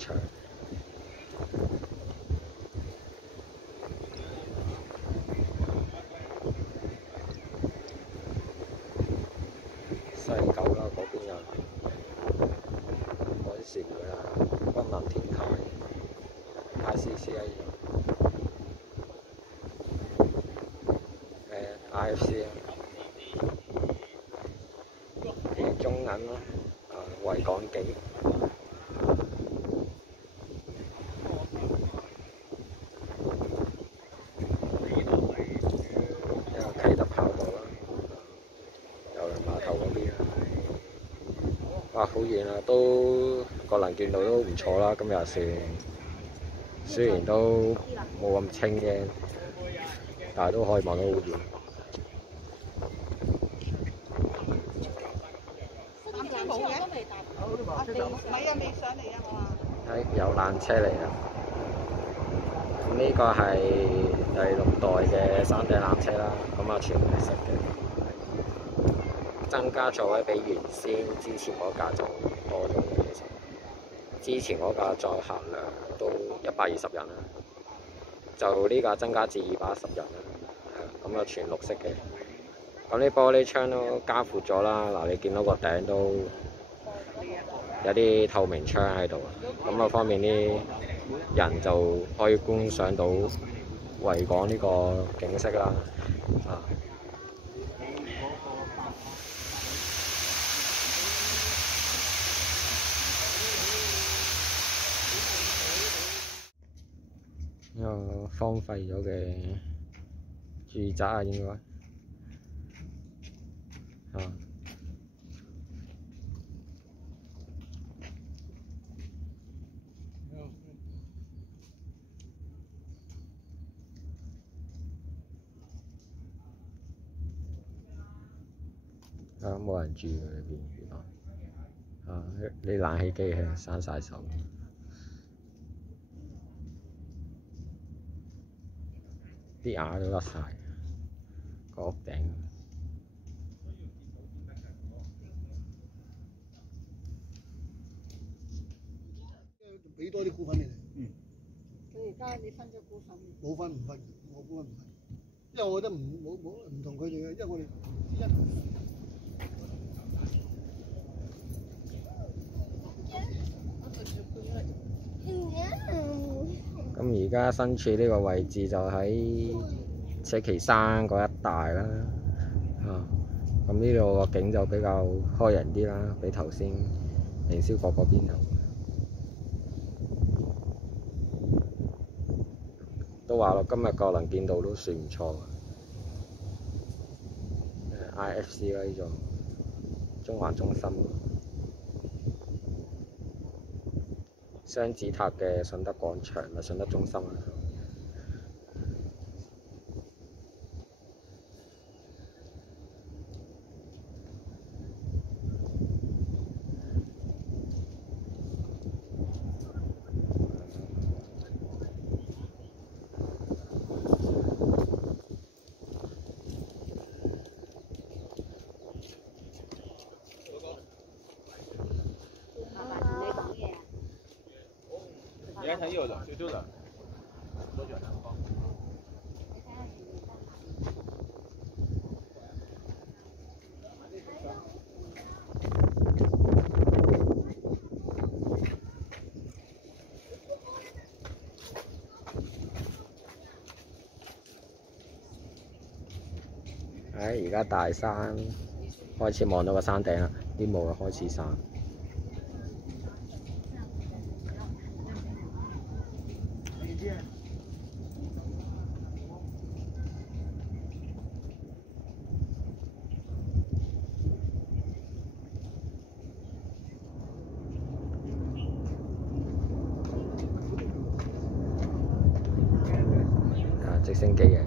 場。西九啦，嗰邊有海事會啦、君臨天台、ICCA、IFC 啊、中銀咯、維港景。啟德跑道啦，郵輪碼頭嗰邊啦，哇，好遠啊！都個能見度都唔錯啦。今日船雖然都冇咁清啫，但係都可以望到好遠。係有纜車嚟啊！咁呢個係第6代嘅山頂纜車啦，咁啊全綠色嘅，增加座位比原先之前嗰架就多咗嘅。其實之前嗰架載客量都120人啦，就呢架增加至210人啦，咁啊全綠色嘅。咁啲玻璃窗都加闊咗啦，嗱你見到個頂都有啲透明窗喺度，咁啊方便啲人就可以觀賞到維港呢個景色啦。呢個荒廢咗嘅住宅啊，應該冇人住嘅裏邊，原來啲冷氣機係閂晒手，啲瓦都甩晒，個屋頂。俾多啲股份你哋。佢而家你分咗股份？冇分，唔分，我股份唔分，因為我覺得唔同佢哋嘅，因為我哋咁而家身處呢個位置就喺赤旗山嗰一帶啦，咁呢度個景就比較開揚啲啦，比頭先凌霄閣嗰邊就都話咯，今日個能見度都算唔錯。IFC 啦，呢座中環中心。雙子塔嘅順德廣場咪順德中心啦。而家睇呢個最多2多咗兩方。而家大山開始望到個山頂啦，啲霧又開始散。直升機嘅。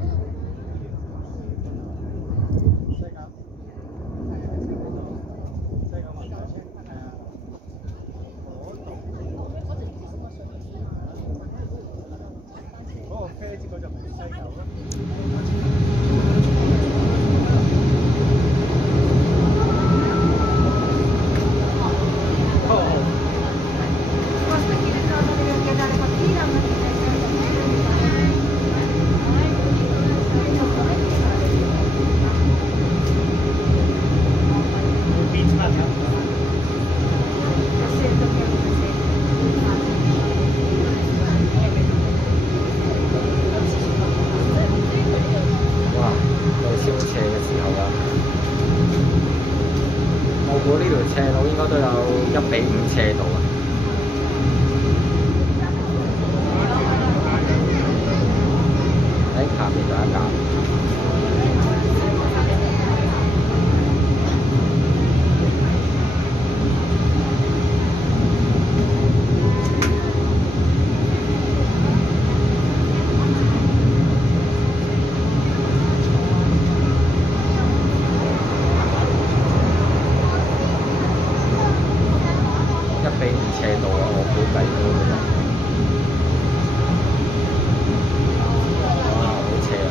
比唔斜度啊，我估計都哇，好斜啊！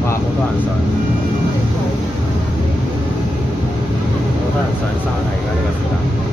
哇！好多人上，好多人上山嚟㗎呢個時間。